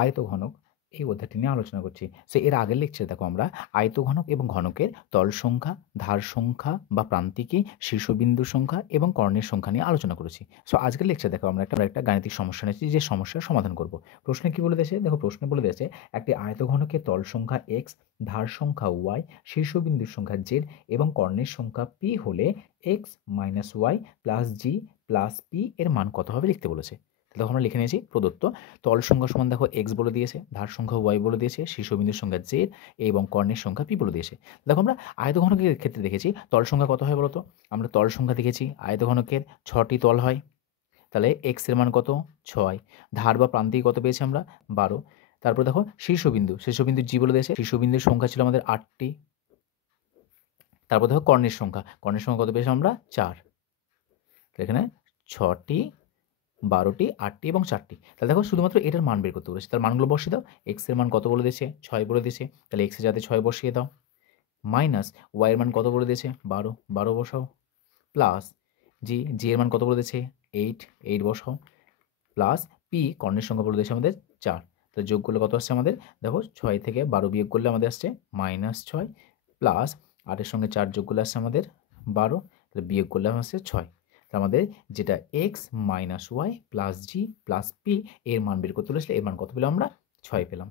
আয়তঘনক এই অধ্যায়টি নিয়ে আলোচনা করছি। সো এর আগের লেকচারে দেখো আমরা আয়তঘনক এবং ঘনকের তল সংখ্যা, ধার সংখ্যা বা প্রান্তিকে, শীর্ষবিন্দুর সংখ্যা এবং কর্ণের সংখ্যা নিয়ে আলোচনা করেছি। সো আজকের লেকচারে দেখো আমরা একটা গাণিতিক সমস্যা নিয়েছি যে সমস্যার সমাধান করব। প্রশ্নে কি বলে দিয়েছে? দেখো প্রশ্নে বলে দিয়েছে একটি আয়তঘনকের তল সংখ্যা x, ধার সংখ্যা y, শীর্ষবিন্দুর সংখ্যা z এবং কর্ণের সংখ্যা p হলে x minus y plus g plus p এর মান কত হবে লিখতে বলেছে। দেখো আমরা লিখে নিয়েছি প্রদত্ত তল সংখ্যা সমান দেখো x বলে দিয়েছে, ধার সংখ্যা y বলে দিয়েছে, শীর্ষবিন্দুর সংখ্যা z এবং কর্ণের সংখ্যা p বলে দিয়েছে। দেখো আমরা আয়তঘনকের ক্ষেত্রে দেখেছি তল সংখ্যা কত হয় বলতো? আমরা তল সংখ্যা দেখেছি আয়তঘনকের 6টি তল হয়। তাহলে x এর মান কত? 6। ধার বা প্রান্তিক কত পেয়েছি আমরা? 12। তারপর দেখো শীর্ষবিন্দু g বলে দিয়েছে, শীর্ষবিন্দুর সংখ্যা ছিল আমাদের 8টি। তারপর দেখো কর্ণের সংখ্যা কত পেয়েছি আমরা? 4। এখানে 6টি, 12টি, 8টি এবং 4টি। তাহলে দেখো শুধুমাত্র এটার মান বের করতে বলেছে। তার মানগুলো বসিয়ে দাও। x এর মান কত বলে দিয়েছে? 6 বলে দিয়েছে। তাহলে x এর জায়গাতে 6 বসিয়ে দাও। মাইনাস y এর মান কত বলে দিয়েছে? 12 বসাও। প্লাস g এর মান কত বলে দিয়েছে? 8 বসাও। প্লাস p কর্ণের সংখ্যা বলে দিয়েছে আমাদের 4। তাহলে যোগ করলে কত আসছে আমাদের? দেখো 6 থেকে 12 বিয়োগ করলে আমাদের আসছে -6 প্লাস 8 এর সঙ্গে 4 যোগ করলে আসছে আমাদের 12। তাহলে বিয়োগ করলে আসছে 6। আমাদের যেটা x minus Y plus Z plus P এর মান বের করতে বলেছিল, এর মান কত পেলাম আমরা? 6 পেলাম।